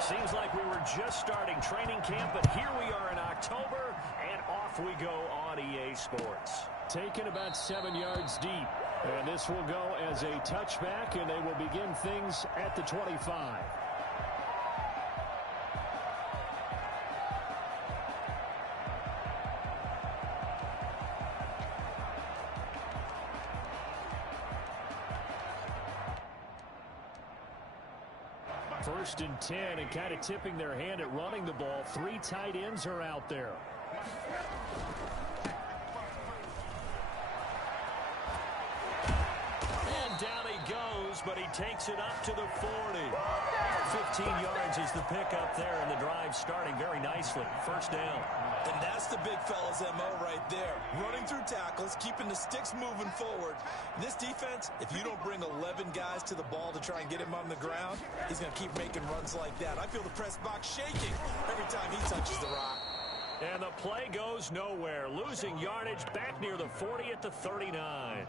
Seems like we were just starting training camp, but here we are in October, and off we go on EA Sports. Taken about 7 yards deep. And this will go as a touchback, and they will begin things at the 25. First and 10, and kind of tipping their hand at running the ball. 3 tight ends are out there. And down he goes, but he takes it up to the 40. 15 yards is the pickup there, and the drive starting very nicely. First down. And that's the big fella's MO right there. Running through tackles, keeping the sticks moving forward. In this defense, if you don't bring 11 guys to the ball to try and get him on the ground, he's going to keep making runs like that. I feel the press box shaking every time he touches the rock. And the play goes nowhere. Losing yardage back near the 40 at the 39.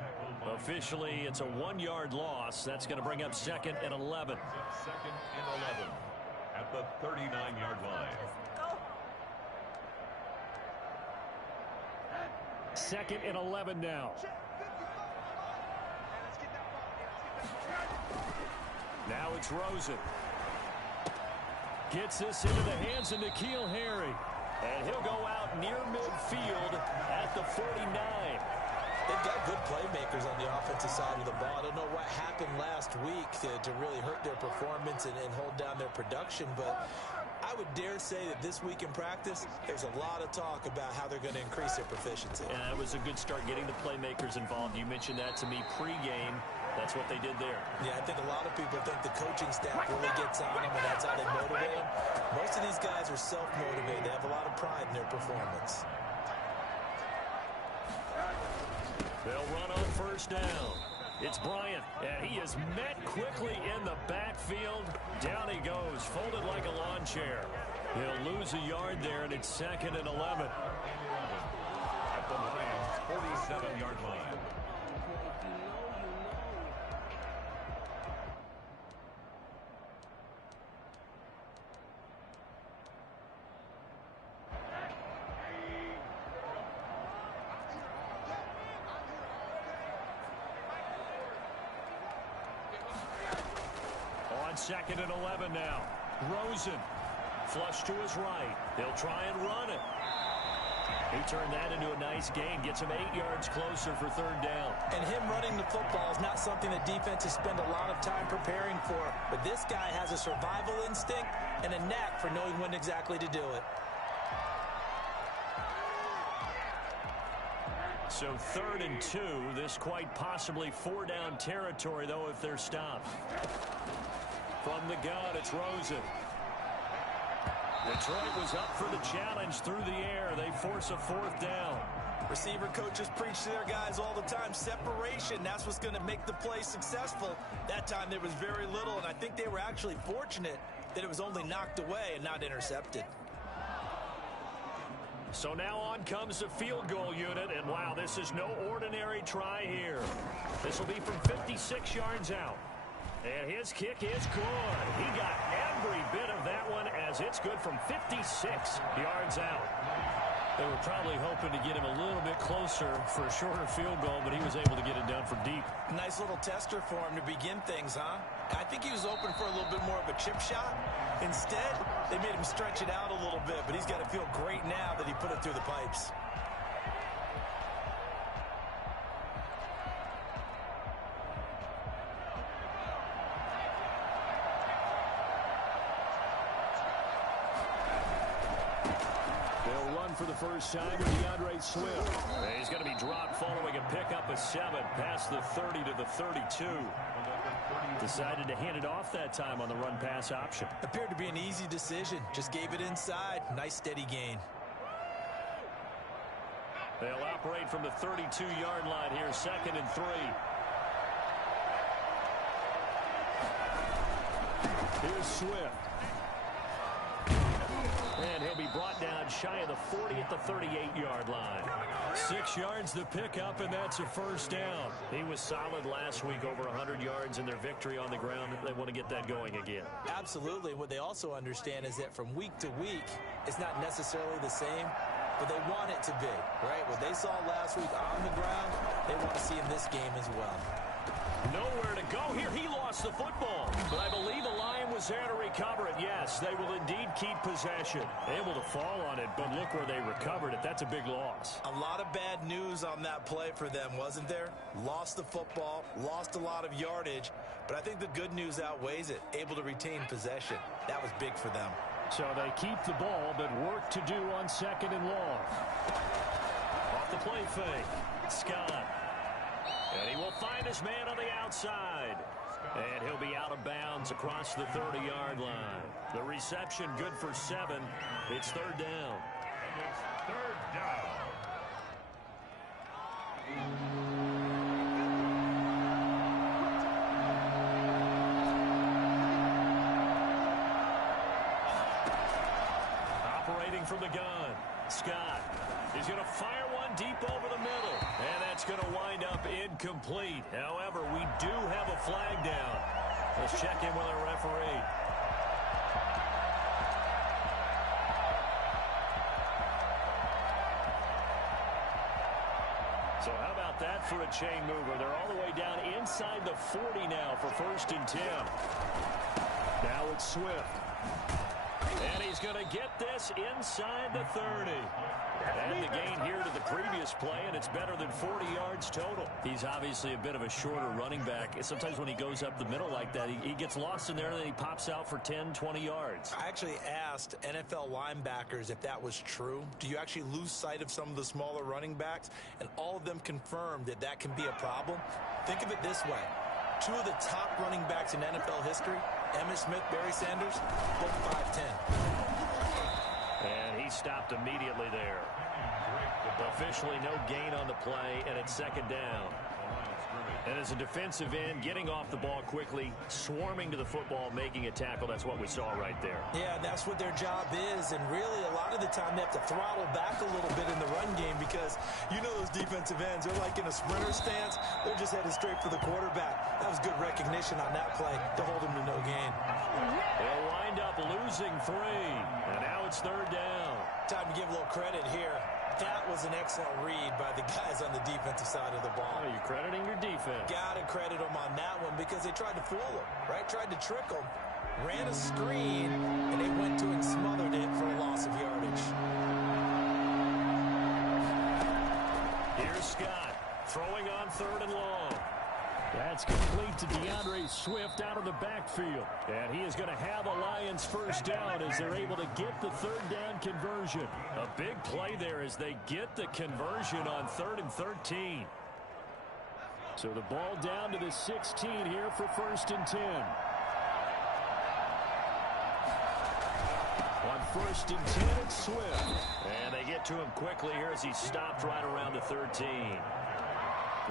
Officially, it's a 1-yard loss. That's going to bring up 2nd and 11. Second and 11 at the 39-yard line. 2nd and 11 now. Now it's Rosen. Gets this into the hands of N'Keal Harry. And he'll go out near midfield at the 49. They've got good playmakers on the offensive side of the ball. I don't know what happened last week to really hurt their performance and hold down their production, but I would dare say that this week in practice, there's a lot of talk about how they're going to increase their proficiency. And that was a good start getting the playmakers involved. You mentioned that to me pregame. That's what they did there. Yeah, I think a lot of people think the coaching staff really gets on them, and that's how they motivate them. Most of these guys are self-motivated. They have a lot of pride in their performance. They'll run on first down. It's Bryant, and he is met quickly in the backfield. Down he goes, folded like a lawn chair. He'll lose a yard there, and it's 2nd and 11. At the Lions' 47-yard line. On 2nd and 11 now. Rosen, flush to his right. He'll try and run it. He turned that into a nice gain. Gets him 8 yards closer for 3rd down. And him running the football is not something that defenses spend a lot of time preparing for. But this guy has a survival instinct and a knack for knowing when exactly to do it. So 3rd and 2. This quite possibly 4-down territory, though, if they're stopped. From the gun, it's Rosen. Detroit was up for the challenge through the air. They force a 4th down. Receiver coaches preach to their guys all the time. Separation, that's what's going to make the play successful. That time there was very little, and I think they were actually fortunate that it was only knocked away and not intercepted. So now on comes the field goal unit, and wow, this is no ordinary try here. This will be from 56 yards out. And his kick is good. He got every bit of that one as it's good from 56 yards out. They were probably hoping to get him a little bit closer for a shorter field goal, but he was able to get it down from deep. Nice little tester for him to begin things, huh? I think he was open for a little bit more of a chip shot. Instead, they made him stretch it out a little bit, but he's got to feel great now that he put it through the pipes. For the first time with DeAndre Swift. He's going to be dropped following a pickup of 7 past the 30 to the 32. Decided to hand it off that time on the run-pass option. Appeared to be an easy decision. Just gave it inside. Nice steady gain. They'll operate from the 32-yard line here, 2nd and 3. Here's Swift. And he'll be brought down shy of the 40 at the 38-yard line. 6 yards the pickup, and that's a first down. He was solid last week, over 100 yards in their victory on the ground. They want to get that going again. Absolutely. What they also understand is that from week to week, it's not necessarily the same, but they want it to be, right? What they saw last week on the ground, they want to see in this game as well. Nowhere to go here. He lost the football, but I believe the Lion was there to recover it. Yes, they will indeed keep possession. Able to fall on it, but look where they recovered it. That's a big loss. A lot of bad news on that play for them, wasn't there? Lost the football, lost a lot of yardage, but I think the good news outweighs it. Able to retain possession. That was big for them. So they keep the ball, but work to do on 2nd and long. Off the play fake. Scott. And he will find his man on the outside. And he'll be out of bounds across the 30-yard line. The reception good for 7. It's 3rd down. Third down. Operating from the gun. Scott. He's going to fire one deep over the middle. And that's going to wind up incomplete. However, we do have a flag down. Let's check in with our referee. So how about that for a chain mover? They're all the way down inside the 40 now for 1st and 10. Now it's Swift. And he's going to get this inside the 30. And the gain here to the previous play, and it's better than 40 yards total. He's obviously a bit of a shorter running back. Sometimes when he goes up the middle like that, he gets lost in there, and then he pops out for 10, 20 yards. I actually asked NFL linebackers if that was true. Do you actually lose sight of some of the smaller running backs? And all of them confirmed that that can be a problem. Think of it this way. 2 of the top running backs in NFL history, Emmitt Smith, Barry Sanders, both 5'10". And he stopped immediately there. Officially no gain on the play, and it's 2nd down. And as a defensive end, getting off the ball quickly, swarming to the football, making a tackle, that's what we saw right there. Yeah, that's what their job is, and really a lot of the time they have to throttle back a little bit in the run game because you know those defensive ends, they're like in a sprinter stance. They're just headed straight for the quarterback. That was good recognition on that play to hold him to no gain. They'll wind up losing 3, and now it's 3rd down. Time to give a little credit here. That was an excellent read by the guys on the defensive side of the ball. Oh, you're crediting your defense. Got to credit them on that one because they tried to fool them, right? Tried to trick them, ran a screen, and they went to and smothered it for a loss of yardage. Here's Scott throwing on 3rd and long. That's complete to DeAndre Swift out of the backfield. And he is going to have a Lions 1st down as they're able to get the 3rd down conversion. A big play there as they get the conversion on 3rd and 13. So the ball down to the 16 here for 1st and 10. On 1st and 10, it's Swift. And they get to him quickly here as he stopped right around the 13.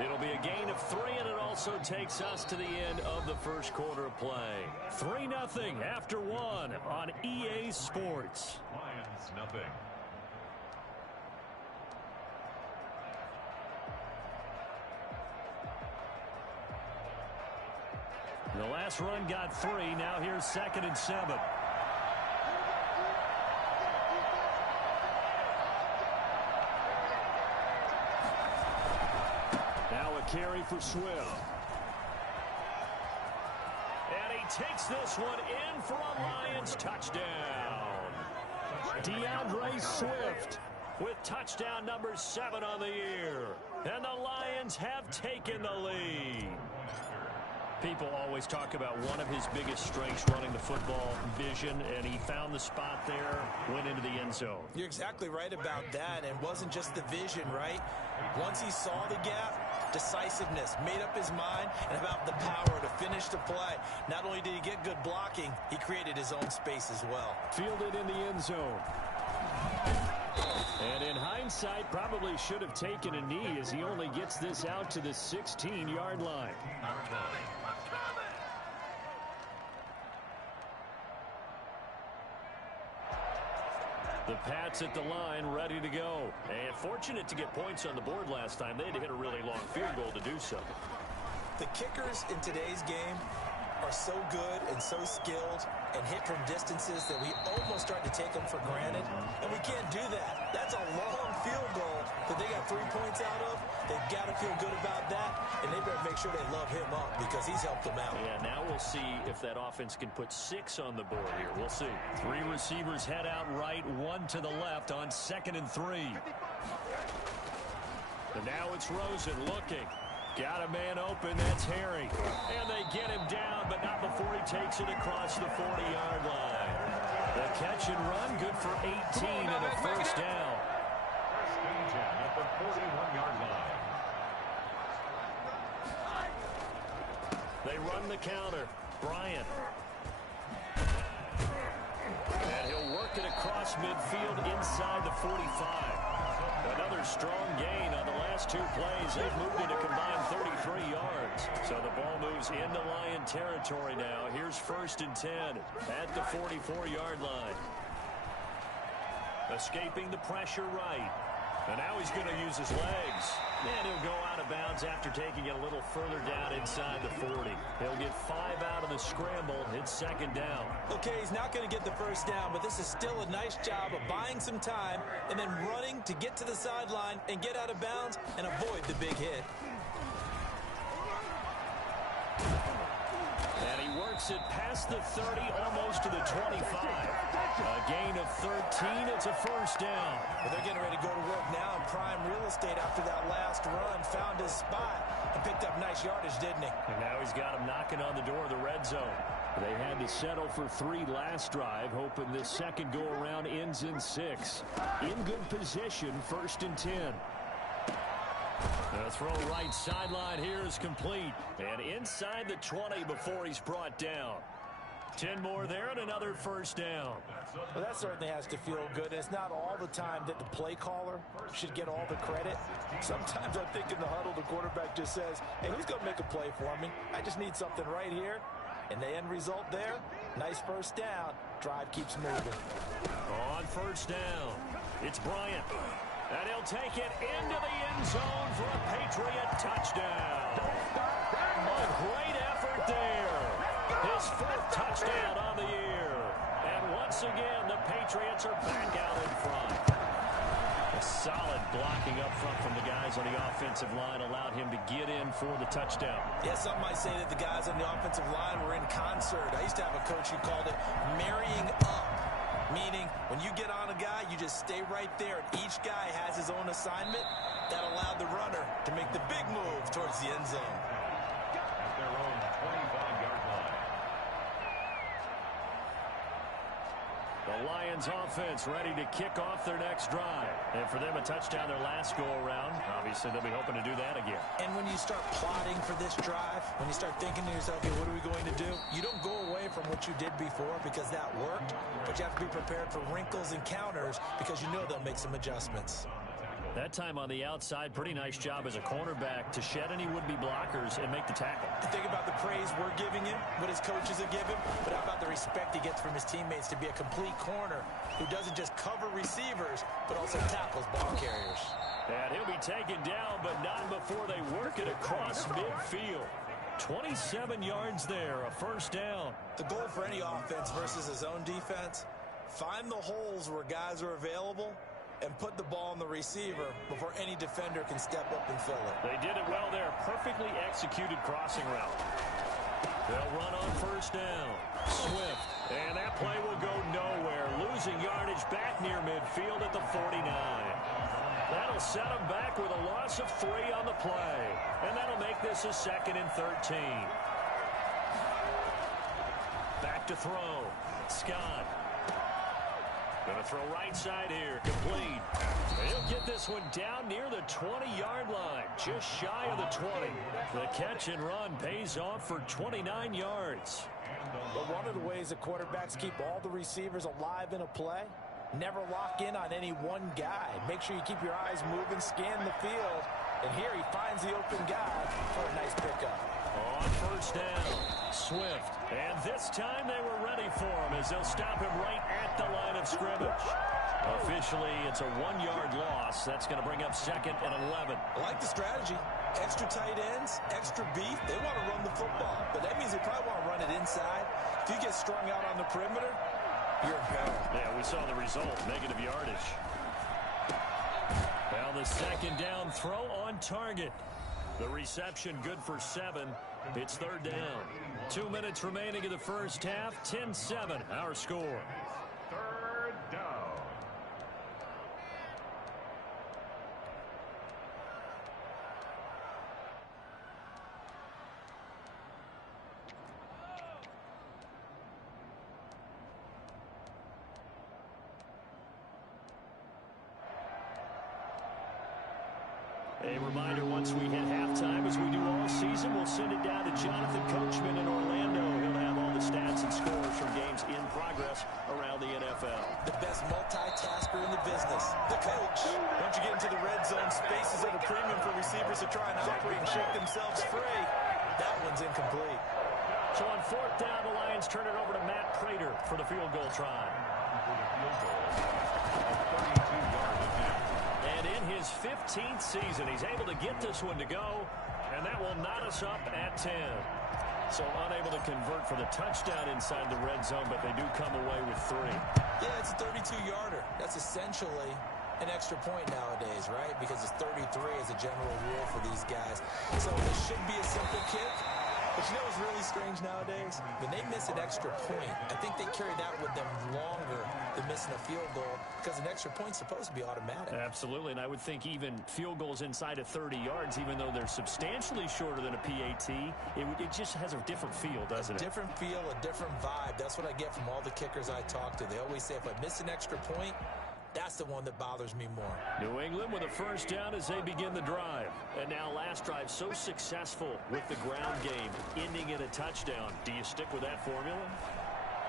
It'll be a gain of 3, and it also takes us to the end of the 1st quarter of play. 3-0 after 1 on EA Sports. Lions nothing. The last run got 3. Now here's 2nd and 7. Carry for Swift. And he takes this one in for a Lions touchdown. DeAndre Swift with touchdown number 7 on the year. And the Lions have taken the lead. People always talk about one of his biggest strengths running the football, vision, and he found the spot there, went into the end zone. You're exactly right about that, and it wasn't just the vision, right? Once he saw the gap, decisiveness, made up his mind, and about the power to finish the play. Not only did he get good blocking, he created his own space as well. Fielded in the end zone. And in hindsight, probably should have taken a knee as he only gets this out to the 16-yard line. The Pats at the line, ready to go. And fortunate to get points on the board last time. They had to hit a really long field goal to do so. The kickers in today's game are so good and so skilled and hit from distances that we almost start to take them for granted. And we can't do that. That's a long field goal that they got 3 points out of. They've got to feel good about that, and they better make sure they love him up because he's helped them out. Yeah, now we'll see if that offense can put 6 on the board here. We'll see. 3 receivers head out right, 1 to the left on 2nd and 3. And now it's Rosen looking. Got a man open, that's Harry. And they get him down, but not before he takes it across the 40-yard line. The catch and run, good for 18 and a first down. First and 10 at the 41-yard line. They run the counter. Bryant. And he'll work it across midfield inside the 45. Another strong gain on the last 2 plays. They've moved it a combined 33 yards. So the ball moves into Lion territory now. Here's 1st and 10 at the 44-yard line. Escaping the pressure right. And now he's going to use his legs. And he'll go out of bounds after taking it a little further down inside the 40. He'll get 5 out of the scramble. It's 2nd down. Okay, he's not going to get the first down, but this is still a nice job of buying some time and then running to get to the sideline and get out of bounds and avoid the big hit. And he works it past the 30, almost to the 25. A gain of 13. It's a first down. Well, they're getting ready to go to work now in prime real estate after that last run. Found his spot and picked up nice yardage, didn't he? And now he's got him knocking on the door of the red zone. They had to settle for 3 last drive, hoping this second go-around ends in 6. In good position, 1st and 10. The throw right sideline here is complete. And inside the 20 before he's brought down. 10 more there and another first down. Well, that certainly has to feel good. It's not all the time that the play caller should get all the credit. Sometimes I think in the huddle, the quarterback just says, hey, who's going to make a play for me? I just need something right here. And the end result there, nice first down. Drive keeps moving. On first down, it's Bryant. And he'll take it into the end zone for a Patriot touchdown. A great effort there. His 4th touchdown on the year. And once again, the Patriots are back out in front. A solid blocking up front from the guys on the offensive line allowed him to get in for the touchdown. Yeah, some might say that the guys on the offensive line were in concert. I used to have a coach who called it marrying up. Meaning, when you get on a guy, you just stay right there. And each guy has his own assignment. That allowed the runner to make the big move towards the end zone. At their own 25-yard line. The Lions offense ready to kick off their next drive. And for them, a touchdown their last go-around. Obviously, they'll be hoping to do that again. And when you start plotting for this drive, when you start thinking to yourself, okay, what are we going to do? You don't go away from what you did before because that worked, but you have to be prepared for wrinkles and counters because you know they'll make some adjustments. That time on the outside, pretty nice job as a cornerback to shed any would-be blockers and make the tackle. Think about the praise we're giving him, what his coaches have given, but how about the respect he gets from his teammates to be a complete corner who doesn't just cover receivers, but also tackles ball carriers. And he'll be taken down, but not before they work it across midfield. 27 yards there, a first down. The goal for any offense versus his own defense, find the holes where guys are available and put the ball on the receiver before any defender can step up and fill it. They did it well there. Perfectly executed crossing route. They'll run on first down. Swift. And that play will go nowhere. Losing yardage back near midfield at the 49. That'll set them back with a loss of 3 on the play. And that'll make this a 2nd and 13. Back to throw. Scott. Going to throw right side here. Complete. He'll get this one down near the 20-yard line. Just shy of the 20. The catch and run pays off for 29 yards. But one of the ways that quarterbacks keep all the receivers alive in a play, never lock in on any one guy. Make sure you keep your eyes moving, scan the field. And here he finds the open guy for a nice pickup. On first down, Swift. And this time they were ready for him as they'll stop him right at the line of scrimmage. Officially, it's a 1-yard loss. That's going to bring up 2nd and 11. I like the strategy. Extra tight ends, extra beef. They want to run the football, but that means they probably want to run it inside. If you get strung out on the perimeter, you're in peril. Yeah, we saw the result, negative yardage. Well, the 2nd down throw on target. The reception good for 7. It's 3rd down. 2 minutes remaining in the first half. 10-7, our score. 3rd down. A reminder, once we hit halftime, as we do all season, we'll send it down to Jonathan Coachman in Orlando. He'll have all the stats and scores from games in progress around the NFL. The best multitasker in the business, the coach. Once you get into the red zone, space is at a premium for receivers to try and operate and shake themselves free. That one's incomplete. So on 4th down, the Lions turn it over to Matt Prater for the field goal try. And in his 15th season, he's able to get this one to go, and that will knot us up at 10. So unable to convert for the touchdown inside the red zone, but they do come away with 3. Yeah, it's a 32-yarder. That's essentially an extra point nowadays, right? Because it's 33 as a general rule for these guys. So this should be a simple kick. But you know what's really strange nowadays? When they miss an extra point, I think they carry that with them longer than missing a field goal because an extra point's supposed to be automatic. Absolutely, and I would think even field goals inside of 30 yards, even though they're substantially shorter than a PAT, it just has a different feel, doesn't it? A different feel, a different vibe. That's what I get from all the kickers I talk to. They always say if I miss an extra point, that's the one that bothers me more. New England with a 1st down as they begin the drive. And now last drive so successful with the ground game, ending in a touchdown. Do you stick with that formula?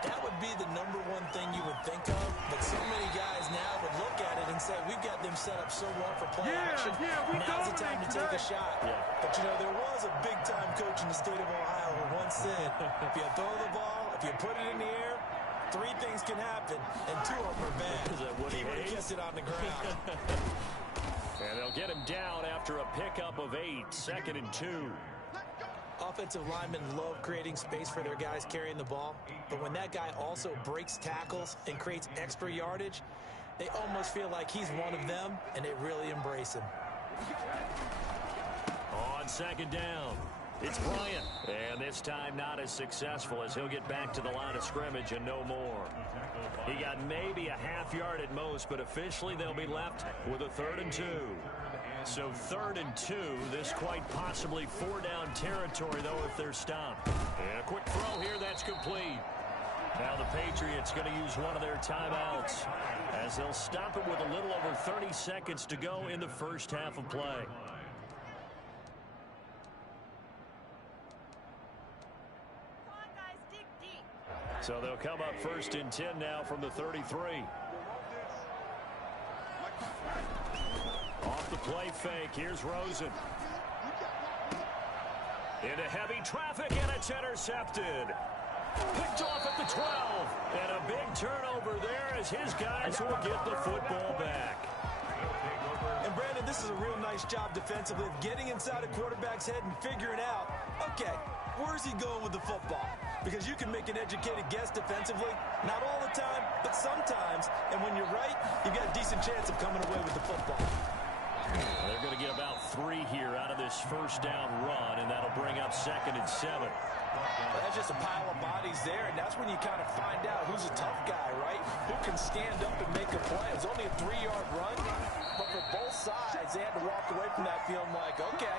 That would be the #1 thing you would think of, but so many guys now would look at it and say, we've got them set up so well for play action. Now's the time to take a shot. Yeah. But, you know, there was a big-time coach in the state of Ohio who once said, if you throw the ball, if you put it in the air, 3 things can happen, and 2 of them are bad. Is that Woody he would have kept it on the ground. And they'll get him down after a pickup of 8, 2nd and 2. Offensive linemen love creating space for their guys carrying the ball, but when that guy also breaks tackles and creates extra yardage, they almost feel like he's one of them, and they really embrace him. On 2nd down, it's Bryant. And this time not as successful as he'll get back to the line of scrimmage and no more. He got maybe a half yard at most, but officially they'll be left with a 3rd and 2. So 3rd and 2, this quite possibly 4-down territory, though, if they're stopped. And a quick throw here, that's complete. Now the Patriots going to use one of their timeouts as they'll stop it with a little over 30 seconds to go in the first half of play. So they'll come up 1st and 10 now from the 33. Off the play fake, here's Rosen. Into heavy traffic, and it's intercepted. Picked off at the 12. And a big turnover there as his guys will get the football back. And Brandon, this is a real nice job defensively of getting inside a quarterback's head and figuring out, okay, where's he going with the football? Because you can make an educated guess defensively, not all the time, but sometimes. And when you're right, you've got a decent chance of coming away with the football. They're going to get about 3 here out of this 1st down run, and that'll bring up 2nd and 7. Well, that's just a pile of bodies there, and that's when you kind of find out who's a tough guy, right? Who can stand up and make a play. It's only a 3-yard run, but for both sides, they had to walk away from that feeling like, okay,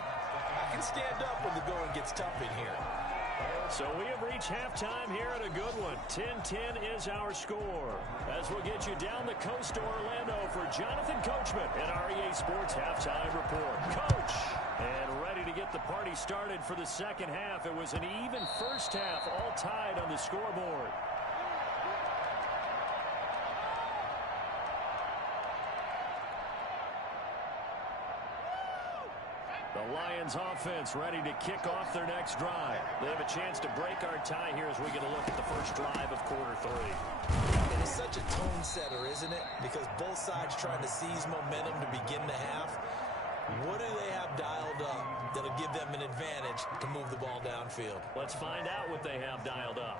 I can stand up when the going gets tough in here. So we have reached halftime here at a good one. 10-10 is our score. As we'll get you down the coast to Orlando for Jonathan Coachman at REA Sports Halftime Report. Coach! And ready to get the party started for the 2nd half. It was an even first half, all tied on the scoreboard. The Lions offense ready to kick off their next drive. They have a chance to break our tie here as we get a look at the first drive of quarter 3. It's such a tone setter, isn't it? Because both sides trying to seize momentum to begin the half. What do they have dialed up that'll give them an advantage to move the ball downfield? Let's find out what they have dialed up.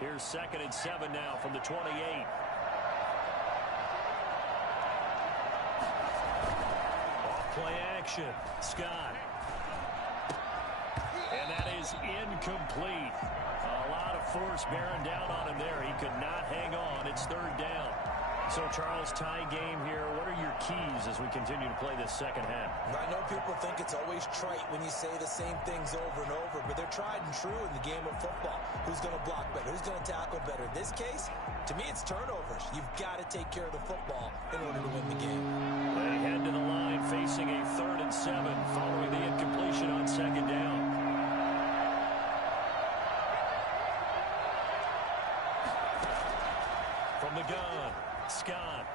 Here's 2nd and 7 now from the 28. Off play action. Scott. And that is incomplete. A lot of force bearing down on him there. He could not hang on. It's 3rd down. So, Charles, tie game here. What are your keys as we continue to play this second half? I know people think it's always trite when you say the same things over and over, but they're tried and true in the game of football. Who's going to block better? Who's going to tackle better? In this case, to me, it's turnovers. You've got to take care of the football in order to win the game. They head to the line facing a 3rd and 7 following the incompletion on 2nd down. From the gun, Scott.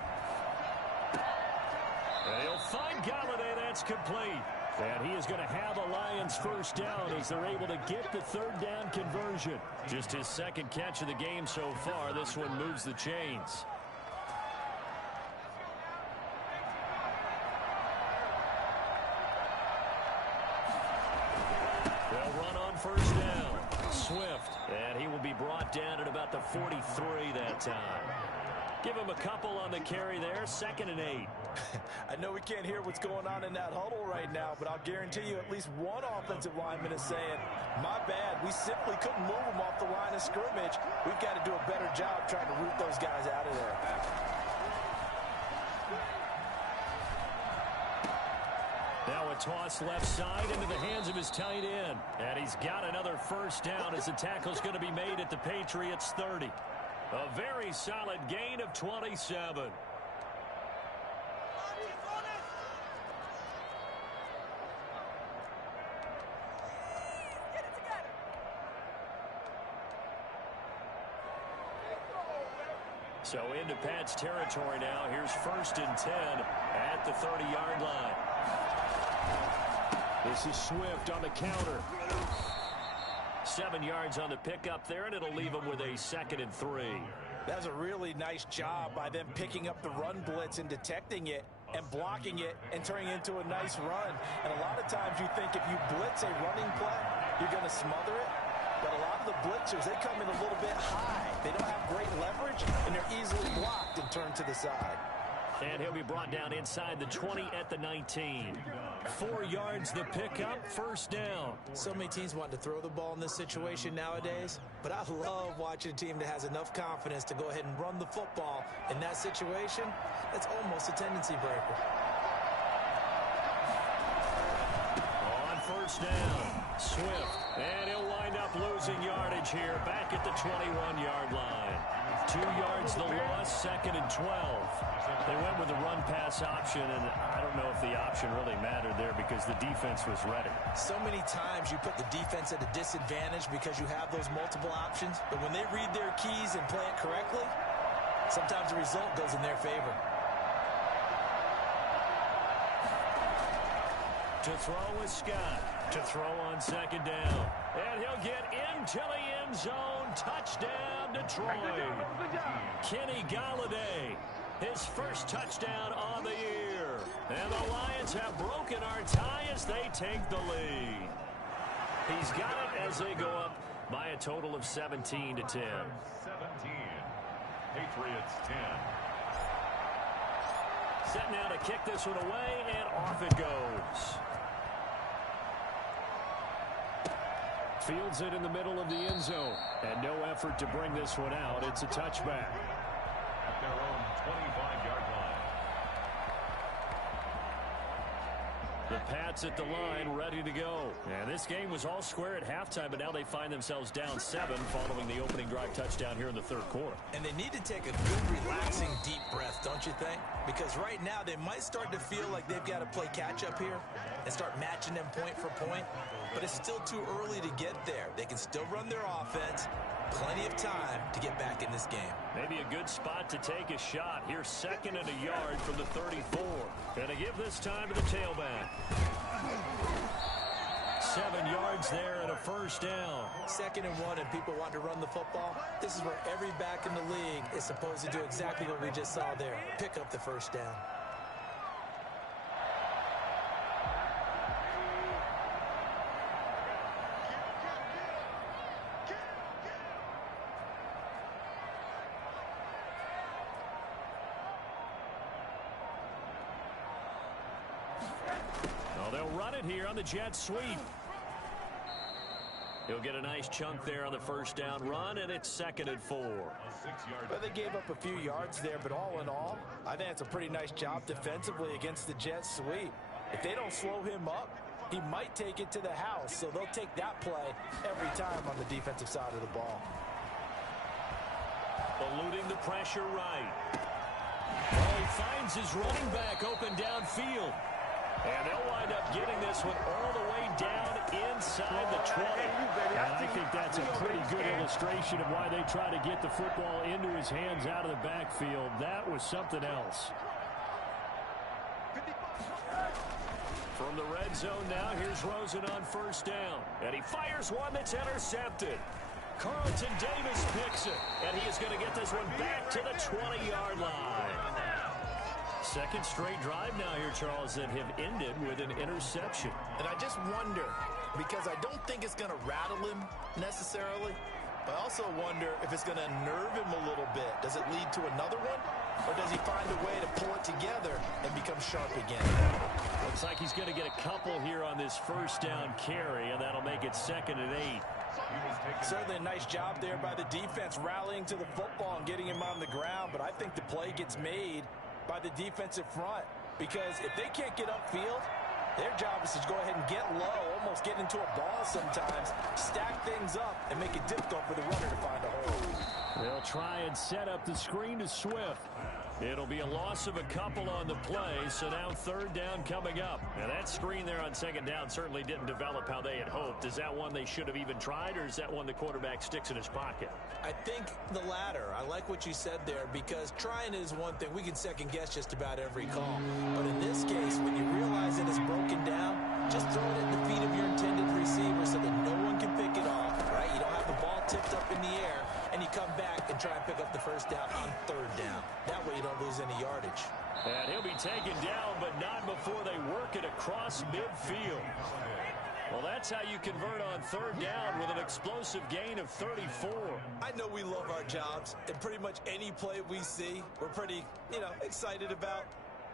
And he'll find Galladay. That's complete. And he is going to have a Lions first down as they're able to get the 3rd down conversion. Just his 2nd catch of the game so far. This one moves the chains. They'll run on first down. Swift. And he will be brought down at about the 43 that time. Give him a couple on the carry there. 2nd and 8. I know we can't hear what's going on in that huddle right now, but I'll guarantee you at least one offensive lineman is saying, my bad, we simply couldn't move them off the line of scrimmage. We've got to do a better job trying to root those guys out of there. Now a toss left side into the hands of his tight end. And he's got another first down as the tackle's going to be made at the Patriots 30. A very solid gain of 27. So into Pat's territory now. Here's 1st and 10 at the 30-yard line. This is Swift on the counter. 7 yards on the pickup there, and it'll leave him with a 2nd and 3. That's a really nice job by them picking up the run blitz and detecting it and blocking it and turning it into a nice run. And a lot of times you think if you blitz a running play, you're going to smother it. But a lot of the blitzers, they come in a little bit high. They don't have great leverage, and they're easily blocked and turned to the side. And he'll be brought down inside the 20 at the 19. 4 yards the pickup, first down. So many teams want to throw the ball in this situation nowadays, but I love watching a team that has enough confidence to go ahead and run the football. In that situation, that's almost a tendency breaker. On first down, Swift. And he'll wind up losing yardage here back at the 21-yard line. 2 yards the loss, 2nd and 12. They went with the run-pass option, and I don't know if the option really mattered there because the defense was ready. So many times you put the defense at a disadvantage because you have those multiple options, but when they read their keys and play it correctly, sometimes the result goes in their favor. To throw with Scott. To throw on 2nd down. And he'll get into the end zone. Touchdown, Detroit. Kenny Galladay. His first touchdown on the year. And the Lions have broken our tie as they take the lead. He's got it as they go up by a total of 17-10. 17. Patriots 10. Set now to kick this one away, and off it goes. Fields it in the middle of the end zone. And no effort to bring this one out. It's a touchback. At their own 25-yard line. The Pats at the line, ready to go. And this game was all square at halftime, but now they find themselves down 7 following the opening drive touchdown here in the 3rd quarter. And they need to take a good, relaxing, deep breath, don't you think? Because right now they might start to feel like they've got to play catch-up here and start matching them point for point. But it's still too early to get there. They can still run their offense. Plenty of time to get back in this game. Maybe a good spot to take a shot. Here's 2nd and a yard from the 34. Gonna give this time to the tailback. 7 yards there and a first down. 2nd and 1 and people want to run the football. This is where every back in the league is supposed to do exactly what we just saw there. Pick up the first down. They'll run it here on the jet sweep. He'll get a nice chunk there on the first down run, and it's 2nd and 4. Well, they gave up a few yards there, but all in all, I think it's a pretty nice job defensively against the jet sweep. If they don't slow him up, he might take it to the house, so they'll take that play every time on the defensive side of the ball. Eluding the pressure right. Oh, he finds his running back open downfield. And they'll wind up getting this one all the way down inside the 20. And I think that's a pretty good illustration of why they try to get the football into his hands out of the backfield. That was something else. From the red zone now, here's Rosen on first down. And he fires one that's intercepted. Carlton Davis picks it. And he is going to get this one back to the 20-yard line. Second straight drive now here, Charles, that have ended with an interception. And I just wonder, because I don't think it's going to rattle him necessarily, but I also wonder if it's going to nerve him a little bit. Does it lead to another one? Or does he find a way to pull it together and become sharp again? Looks like he's going to get a couple here on this first down carry, and that'll make it 2nd and 8. Certainly a nice job there by the defense rallying to the football and getting him on the ground, but I think the play gets made by the defensive front, because if they can't get upfield, their job is to go ahead and get low, almost get into a ball sometimes, stack things up, and make it difficult for the runner to find a hole. They'll try and set up the screen to Swift. It'll be a loss of a couple on the play, so now 3rd down coming up. Now that screen there on 2nd down certainly didn't develop how they had hoped. Is that one they should have even tried, or is that one the quarterback sticks in his pocket? I think the latter. I like what you said there, because trying is one thing. We can second guess just about every call. But in this case, when you realize that it's broken down, just throw it at the feet of your intended receiver so that no one can pick it off, right? You don't have the ball tipped up in the air, and you come back and try and pick up the first down on 3rd down. That way you don't lose any yardage. And he'll be taken down, but not before they work it across midfield. Well, that's how you convert on 3rd down with an explosive gain of 34. I know we love our jobs, and pretty much any play we see, we're pretty, excited about.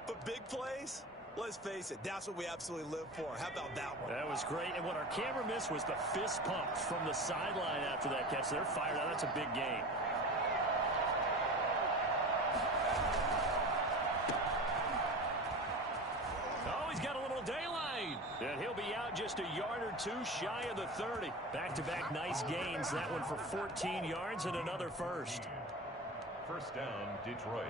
But big plays, let's face it, that's what we absolutely live for. How about that one? That was great. And what our camera missed was the fist pump from the sideline after that catch. They're fired out. That's a big gain. Oh, he's got a little daylight. And he'll be out just a yard or two shy of the 30. Back-to-back nice gains. That one for 14 yards and another first. First down, Detroit.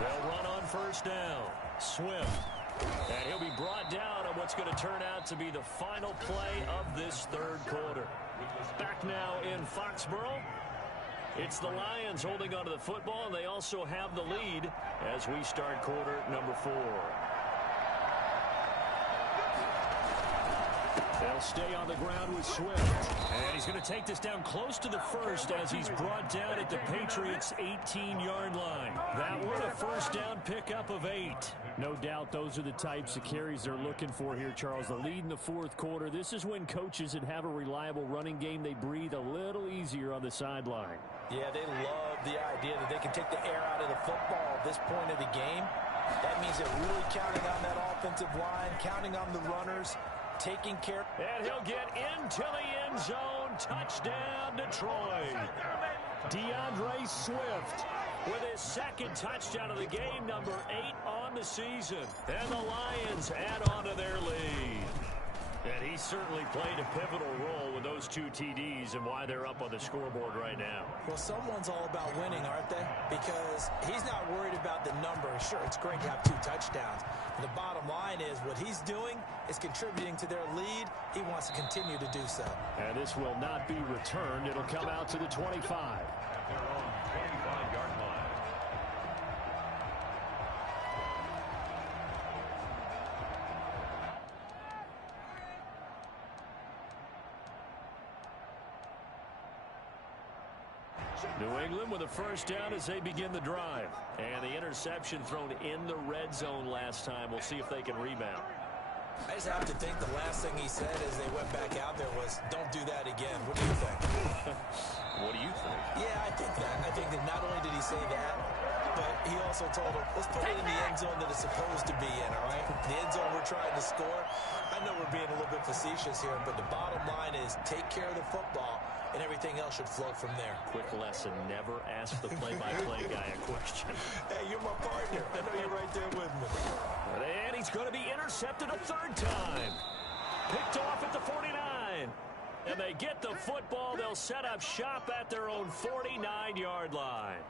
They'll run on first down. Swift. And he'll be brought down on what's going to turn out to be the final play of this 3rd quarter. Back now in Foxborough. It's the Lions holding onto the football, and they also have the lead as we start quarter number 4. They'll stay on the ground with Swift. And he's going to take this down close to the first as he's brought down at the Patriots' 18-yard line. That one a first down pickup of 8. No doubt those are the types of carries they're looking for here, Charles. The lead in the 4th quarter. This is when coaches that have a reliable running game, they breathe a little easier on the sideline. Yeah, they love the idea that they can take the air out of the football at this point of the game. That means they're really counting on that offensive line, counting on the runners, taking care. And he'll get into the end zone. Touchdown, Detroit. DeAndre Swift with his 2nd touchdown of the game, number 8 on the season. And the Lions add on to their lead. And he certainly played a pivotal role with those 2 TDs and why they're up on the scoreboard right now. Well, someone's all about winning, aren't they? Because he's not worried about the number. Sure, it's great to have 2 touchdowns. The bottom line is what he's doing is contributing to their lead. He wants to continue to do so. And this will not be returned. It'll come out to the 25. At their own 25-yard line. New England with a first down as they begin the drive. And the interception thrown in the red zone last time. We'll see if they can rebound. I just have to think the last thing he said as they went back out there was, don't do that again. What do you think? What do you think? Yeah, I think that. I think that not only did he say that, but he also told him, let's put it in the end zone that it's supposed to be in, all right? The end zone we're trying to score. I know we're being a little bit facetious here, but the bottom line is take care of the football, and everything else should flow from there. Quick lesson, never ask the play-by-play guy a question. Hey, you're my partner. I know you're right there with me. And he's going to be intercepted a third time. Picked off at the 49. And they get the football. They'll set up shop at their own 49-yard line.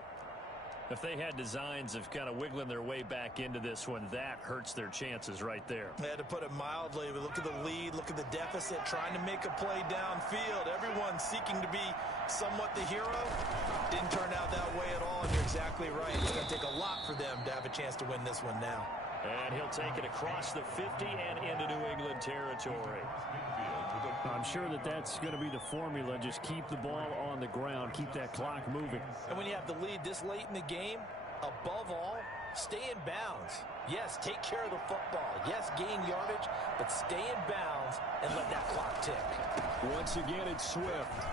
If they had designs of kind of wiggling their way back into this one, that hurts their chances right there. They had to put it mildly, but look at the lead, look at the deficit, trying to make a play downfield. Everyone seeking to be somewhat the hero. Didn't turn out that way at all, and you're exactly right. It's going to take a lot for them to have a chance to win this one now. And he'll take it across the 50 and into New England territory. I'm sure that that's going to be the formula. Just keep the ball on the ground. Keep that clock moving. And when you have the lead this late in the game, above all, stay in bounds. Yes, take care of the football. Yes, gain yardage, but stay in bounds and let that clock tick. Once again, it's Swift.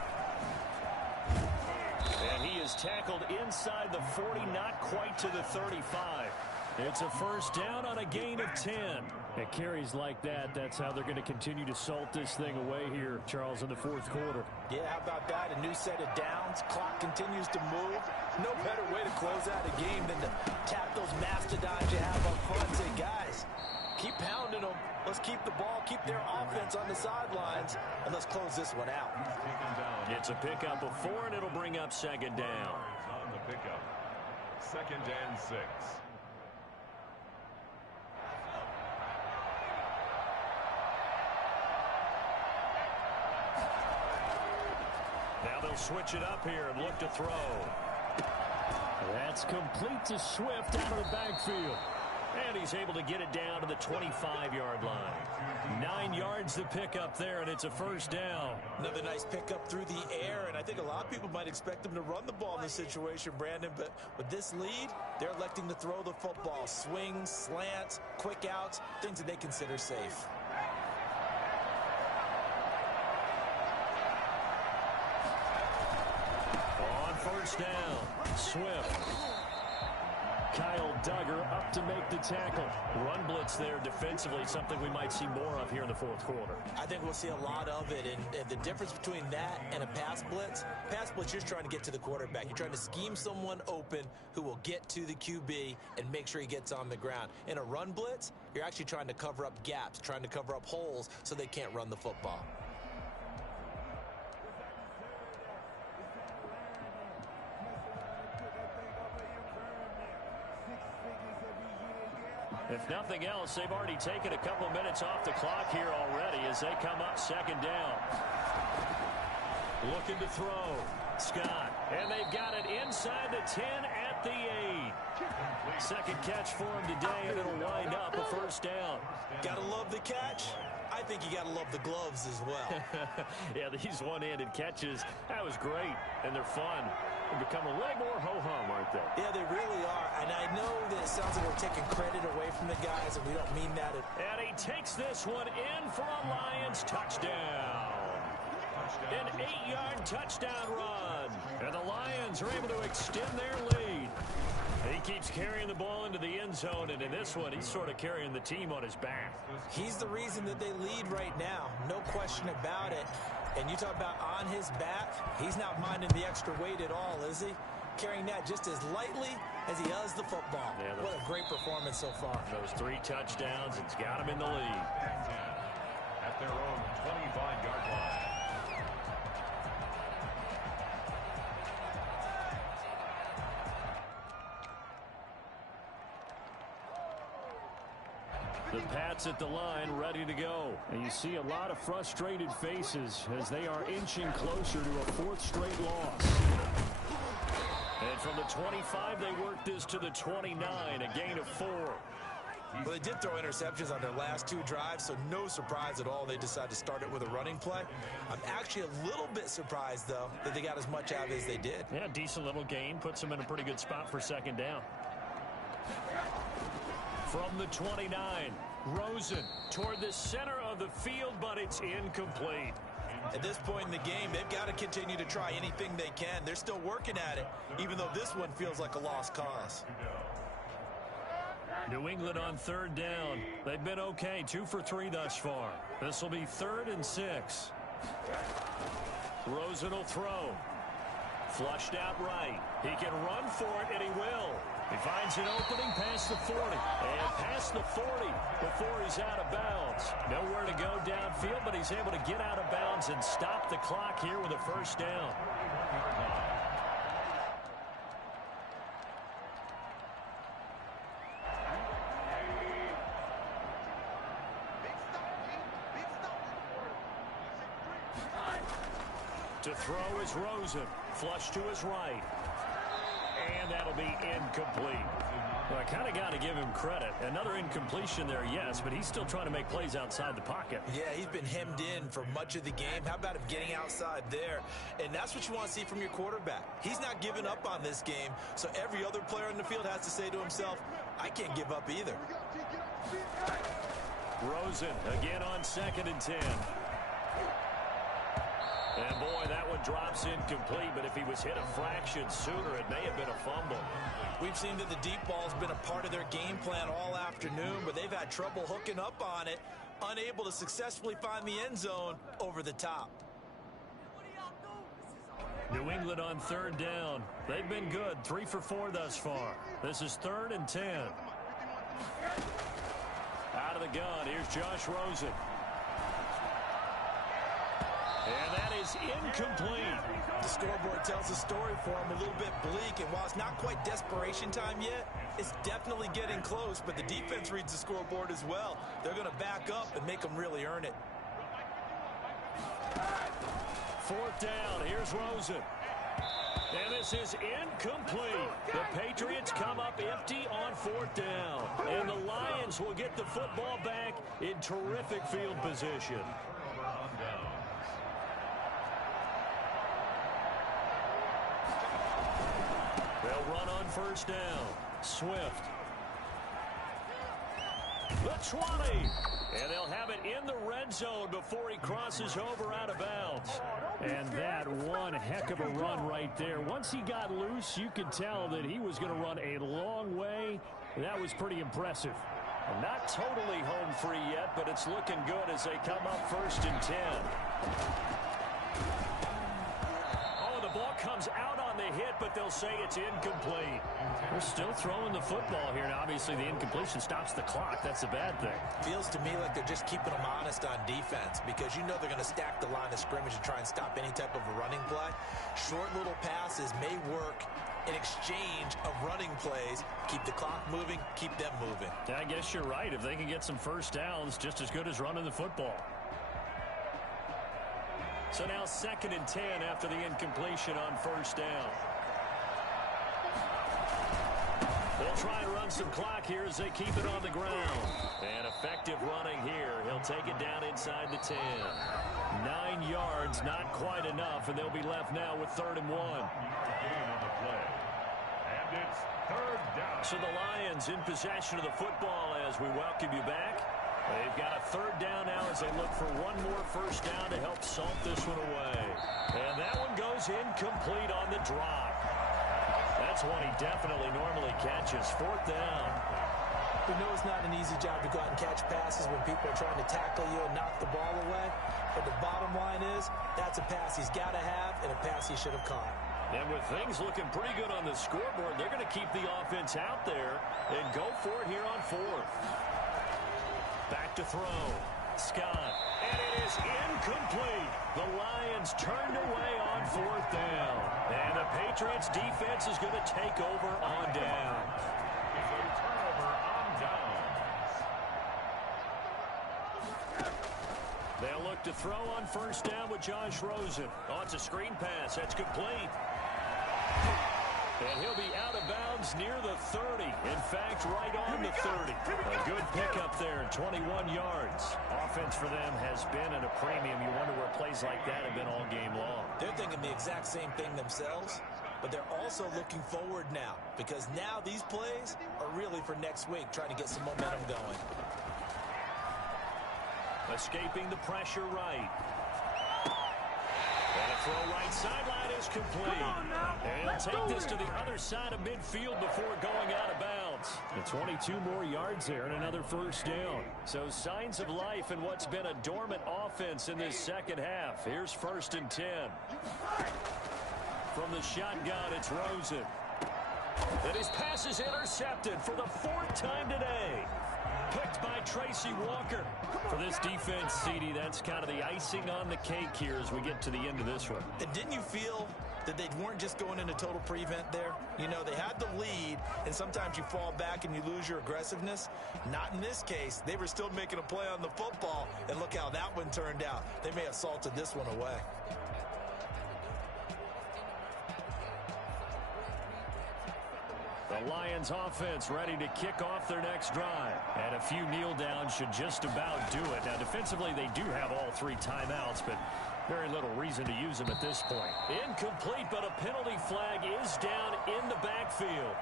And he is tackled inside the 40, not quite to the 35. It's a first down on a gain of 10. At carries like that, that's how they're going to continue to salt this thing away here, Charles, in the fourth quarter. Yeah, how about that? A new set of downs. Clock continues to move. No better way to close out a game than to tap those mastodons you have up front and say, guys, keep pounding them. Let's keep the ball, keep their offense on the sidelines, and let's close this one out. It's a pickup of 4, and it'll bring up second down. On the pickup, 2nd and 6. Now they'll switch it up here and look to throw. That's complete to Swift out of the backfield. And he's able to get it down to the 25-yard line. 9 yards to pick up there, and it's a first down. Another nice pickup through the air, and I think a lot of people might expect them to run the ball in this situation, Brandon, but with this lead, they're electing to throw the football. Swings, slants, quick outs, things that they consider safe. On first down, Swift. Kyle Duggar up to make the tackle. Run blitz there defensively, something we might see more of here in the fourth quarter. I think we'll see a lot of it, and the difference between that and a pass blitz, you're just trying to get to the quarterback. You're trying to scheme someone open who will get to the QB and make sure he gets on the ground. In a run blitz, you're actually trying to cover up gaps, trying to cover up holes so they can't run the football. If nothing else, they've already taken a couple of minutes off the clock here already as they come up second down. Looking to throw. Scott. And they've got it inside the 10 at the 8. Second catch for him today, and it'll wind up a first down. Gotta love the catch. I think you gotta love the gloves as well. Yeah, these one-handed catches, that was great, and they're fun. They become a little more ho-hum, aren't they? Yeah, they really are. And I know that it sounds like we're taking credit away from the guys, and we don't mean that. And he takes this one in for a Lions touchdown. An 8-yard touchdown run. And the Lions are able to extend their lead. He keeps carrying the ball into the end zone, and in this one, he's sort of carrying the team on his back. He's the reason that they lead right now. No question about it. And you talk about on his back, he's not minding the extra weight at all, is he? Carrying that just as lightly as he does the football. Yeah, what a great performance so far. Those 3 touchdowns, it's got him in the lead. At their own 25-yard line. The Pats at the line, ready to go. And you see a lot of frustrated faces as they are inching closer to a 4th straight loss. And from the 25, they work this to the 29, a gain of 4. Well, they did throw interceptions on their last 2 drives, so no surprise at all they decided to start it with a running play. I'm actually a little bit surprised, though, that they got as much out of it as they did. Yeah, decent little gain. Puts them in a pretty good spot for second down. From the 29, Rosen toward the center of the field, but it's incomplete. At this point in the game, they've got to continue to try anything they can. They're still working at it, even though this one feels like a lost cause. New England on third down. They've been okay, 2 for 3 thus far. This will be 3rd and 6. Rosen will throw. Flushed out right. He can run for it, and he will. He finds an opening past the 40. And past the 40 before he's out of bounds. Nowhere to go downfield, but he's able to get out of bounds and stop the clock here with a first down. To throw is Rosen. Flush to his right. And that'll be incomplete. Well, I kind of got to give him credit. Another incompletion there, yes, but he's still trying to make plays outside the pocket. Yeah, he's been hemmed in for much of the game. How about him getting outside there? And that's what you want to see from your quarterback. He's not giving up on this game, so every other player in the field has to say to himself, I can't give up either. Rosen again on 2nd and 10. And boy, that one drops incomplete, but if he was hit a fraction sooner, it may have been a fumble. We've seen that the deep ball's been a part of their game plan all afternoon, but they've had trouble hooking up on it, unable to successfully find the end zone over the top. New England on 3rd down. They've been good, 3 for 4 thus far. This is 3rd and 10. Out of the gun, here's Josh Rosen. And that is incomplete. The scoreboard tells a story for him, a little bit bleak, and while it's not quite desperation time yet, it's definitely getting close, but the defense reads the scoreboard as well. They're going to back up and make them really earn it. 4th down, here's Rosen. And this is incomplete. The Patriots come up empty on 4th down. And the Lions will get the football back in terrific field position. They'll run on 1st down. Swift. The 20. And they'll have it in the red zone before he crosses over out of bounds. And that one heck of a run right there. Once he got loose, you could tell that he was going to run a long way. That was pretty impressive. Not totally home free yet, but it's looking good as they come up 1st and 10. Oh, the ball comes out on the hit, but they'll say it's incomplete. They're still throwing the football here, and obviously the incompletion stops the clock. That's a bad thing. Feels to me like they're just keeping them honest on defense because you know they're going to stack the line of scrimmage and try and stop any type of a running play. Short little passes may work in exchange of running plays. Keep the clock moving, keep them moving. I guess you're right. If they can get some first downs, just as good as running the football. So now 2nd and 10 after the incompletion on 1st down. They'll try and run some clock here as they keep it on the ground. And effective running here. He'll take it down inside the 10. 9 yards, not quite enough, and they'll be left now with 3rd and 1. And it's 3rd down. So the Lions in possession of the football as we welcome you back. They've got a 3rd down now as they look for one more first down to help salt this one away. And that one goes incomplete on the drop. That's one he definitely normally catches. 4th down. We know it's not an easy job to go out and catch passes when people are trying to tackle you and knock the ball away. But the bottom line is, that's a pass he's got to have and a pass he should have caught. And with things looking pretty good on the scoreboard, they're going to keep the offense out there and go for it here on 4th. Back to throw. Scott. And it is incomplete. The Lions turned away on 4th down. And the Patriots defense is going to take over on down. It's a turnover on downs. They'll look to throw on 1st down with Josh Rosen. Oh, it's a screen pass. That's complete. And he'll be out of bounds near the 30. In fact, stopped right on the 30. A good pickup there, 21 yards. Offense for them has been at a premium. You wonder where plays like that have been all game long. They're thinking the exact same thing themselves, but they're also looking forward now because now these plays are really for next week, trying to get some momentum going. Escaping the pressure right. And a throw right sideline is complete. And he'll take this to the other side of midfield before going out of bounds. And 22 more yards there and another first down. So signs of life in what's been a dormant offense in this second half. Here's 1st and 10. From the shotgun, it's Rosen. And his pass is intercepted for the 4th time today. Picked by Tracy Walker. For this defense, CD, that's kind of the icing on the cake here as we get to the end of this one. And didn't you feel that they weren't just going into total prevent there? You know, they had the lead, and sometimes you fall back and you lose your aggressiveness. Not in this case. They were still making a play on the football, and look how that one turned out. They may have salted this one away. The Lions offense ready to kick off their next drive. And a few kneel downs should just about do it. Now, defensively, they do have all 3 timeouts, but very little reason to use them at this point. Incomplete, but a penalty flag is down in the backfield.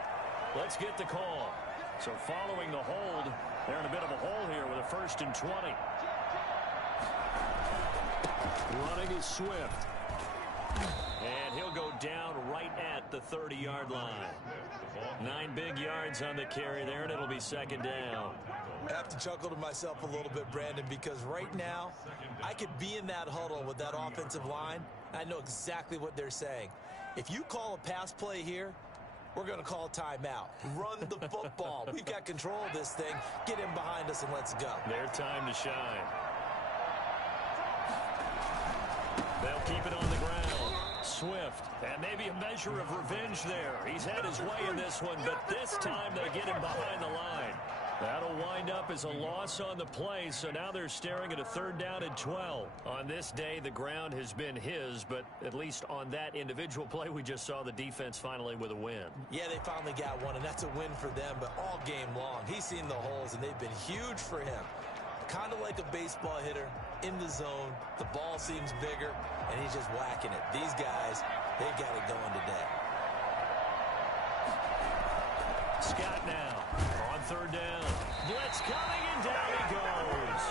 Let's get the call. So following the hold, they're in a bit of a hole here with a 1st and 20. Running is Swift. And he'll go down right at the 30-yard line. 9 big yards on the carry there, and it'll be 2nd down. I have to chuckle to myself a little bit, Brandon, because right now I could be in that huddle with that offensive line. I know exactly what they're saying. If you call a pass play here, we're going to call a timeout. Run the football. We've got control of this thing. Get in behind us and let's go. Their time to shine. They'll keep it on the ground. Swift, and maybe a measure of revenge there. He's had his way in this one, but this time they get him behind the line. That'll wind up as a loss on the play, so now they're staring at a 3rd down and 12. On this day, the ground has been his, but at least on that individual play, we just saw the defense finally with a win. Yeah, they finally got one, and that's a win for them, but all game long, he's seen the holes, and they've been huge for him. Kind of like a baseball hitter in the zone. The ball seems bigger, and he's just whacking it. These guys, they've got it going today. Scott now on 3rd down. Blitz coming, and down he goes.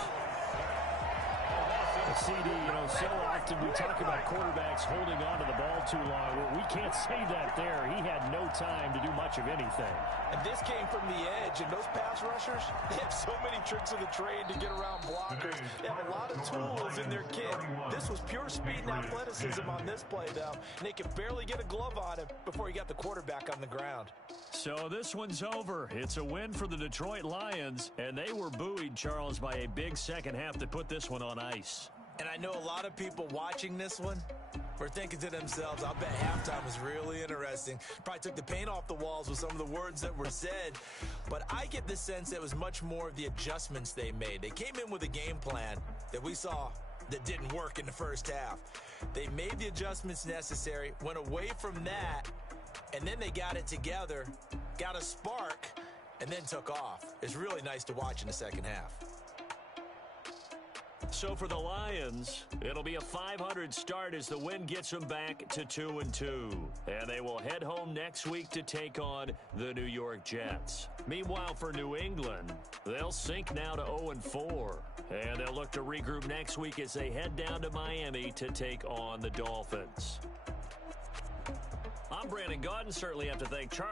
CD, you know, so often we talk about quarterbacks holding on to the ball too long. Well, we can't say that there. He had no time to do much of anything. And this came from the edge, and those pass rushers, they have so many tricks of the trade to get around blockers. They have a lot of tools in their kit. This was pure speed and athleticism on this play, though, and they could barely get a glove on him before he got the quarterback on the ground. So this one's over. It's a win for the Detroit Lions, and they were buoyed, Charles, by a big second half that put this one on ice. And I know a lot of people watching this one were thinking to themselves, I bet halftime was really interesting. Probably took the paint off the walls with some of the words that were said. But I get the sense that it was much more of the adjustments they made. They came in with a game plan that we saw that didn't work in the first half. They made the adjustments necessary, went away from that, and then they got it together, got a spark, and then took off. It's really nice to watch in the second half. So for the Lions, it'll be a .500 start as the win gets them back to 2-2. And they will head home next week to take on the New York Jets. Meanwhile, for New England, they'll sink now to 0-4. And they'll look to regroup next week as they head down to Miami to take on the Dolphins. I'm Brandon Gaudin. Certainly have to thank Charles